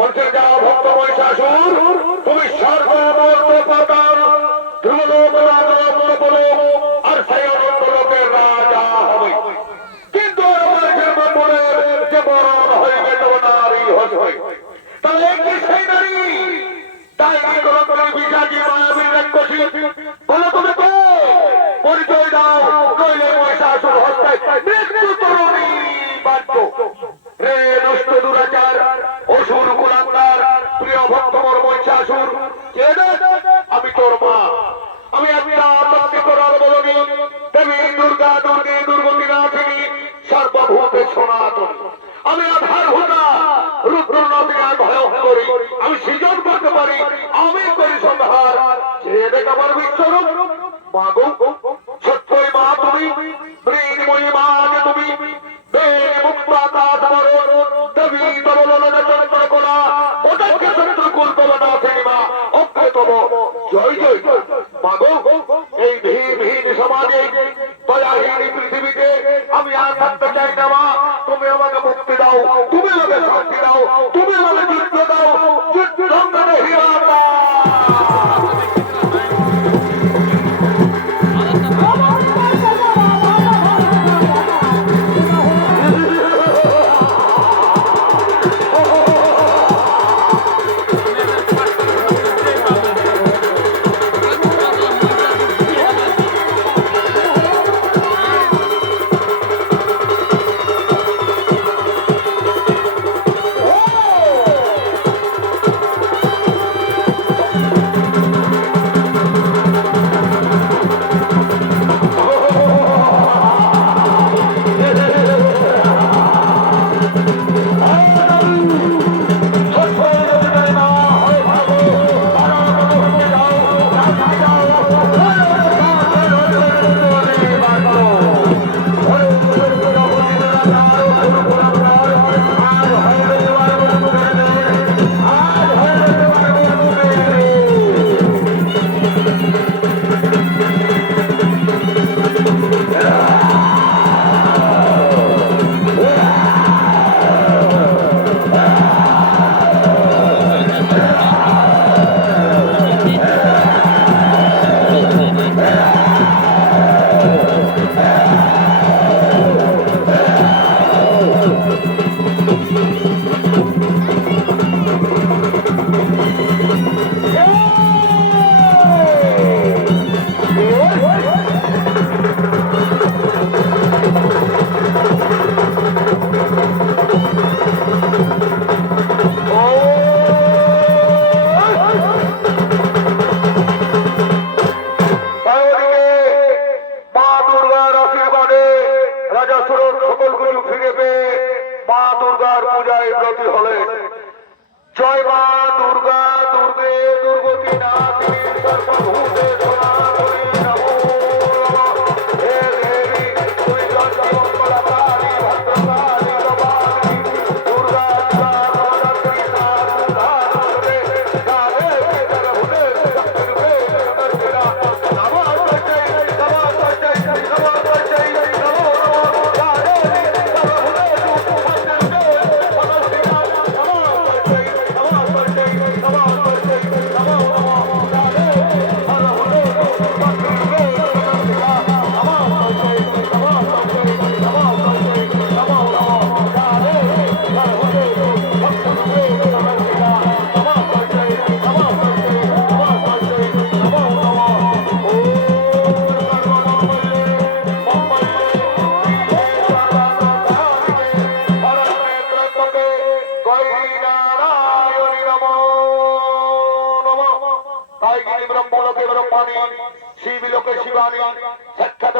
বলছে যাও ভক্ত মহিষাসুর, তুমি সর্বমর্ত পাতাল ধ্রুবলোক রাজরত্ন বলো আর সেই অনন্ত লোকের রাজা হবে। কিন্তু মানুষের মনের যে মরণ হইবে তো নারী হইবে, তাহলে কি সেই নারী তাই কলঙ্কের বিজাজি মায়াবী রাক্ষসী বলো তুমি তো পরিচয় দাও, নইলে মহিষাসুর হত্যায় মৃত্যু তরণী বাধ্য। রে দুষ্ট দুরাচার অসুর কুলাঙ্গার প্রিয় ভক্ত মোর মহিষাসুর, আমি তোর মা, আমি একটা আতঙ্কে করার বলনি দেবী দুর্গা দুর্গে দুর্গতি নাথিনী সর্বভূতে সনাতন। আমি আধার হুদা রুদ্রনাথিকা ভয়ঙ্করী, আমি সৃজন করতে পারি, আমি করি সংহার। যে দেখ আমার বিশ্বরূপ মাগো, সত্যই মা তুমি, মৃন্ময়ী মা তুমি, দেবী তবল চন্দ্রকলা ওটাকে শত্রুকুল পবনাথিনী মা অজ্ঞতম জয় জয় মাগো। এই ভিড় সমাজে দয়াহীন পৃথিবীতে আমি আর থাকতে চাই না মা, তুমি আমাকে মুক্তি দাও, তুমি আমাকে শান্তি দাও, তুমি আমাকে যুদ্ধ দাও, যুদ্ধ হীরা জয় মা দুর্গা দুর্গে দুর্গতি নাথিনী সর্বভূতে সনাতনী নমো নমঃ। হে দেবী তুমি জন্মঙ্গলকারী ভদ্রকারী কপালিনী দুর্গা জগদ্ধাত্রী নাথুধারে কালে জগভূতে শক্তিরূপে জগদ্ধাত্রীরা নমস্তে নমস্তে নমস্তে নমো নমঃ। কালে জগভূতে শিবলোকে শিবানী সাক্ষাৎ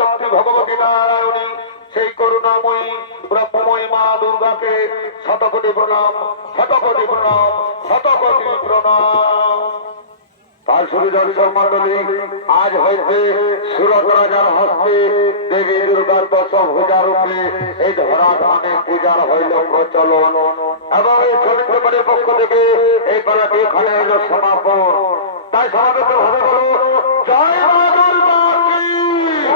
শক্তি ভগবতী নারায়ণী সেই করুণাময়ী ব্রহ্মময়ী মা দুর্গাকে শতকোটি প্রণাম, শতকোটি প্রণাম, শতকোটি প্রণাম। তার শুধু দর্শক মন্ডলী, আজ হইতে সুরত রাজার হস্তে দেবী দুর্গার দশভুজা রূপে এই ধরাধামে পূজার হইল প্রচলন এবং এই চরিত্র পাড়ের পক্ষ থেকে এই পাড়াটি এখানে সমাপন। তাই সমাবেত ভাবে বলো জয় মা।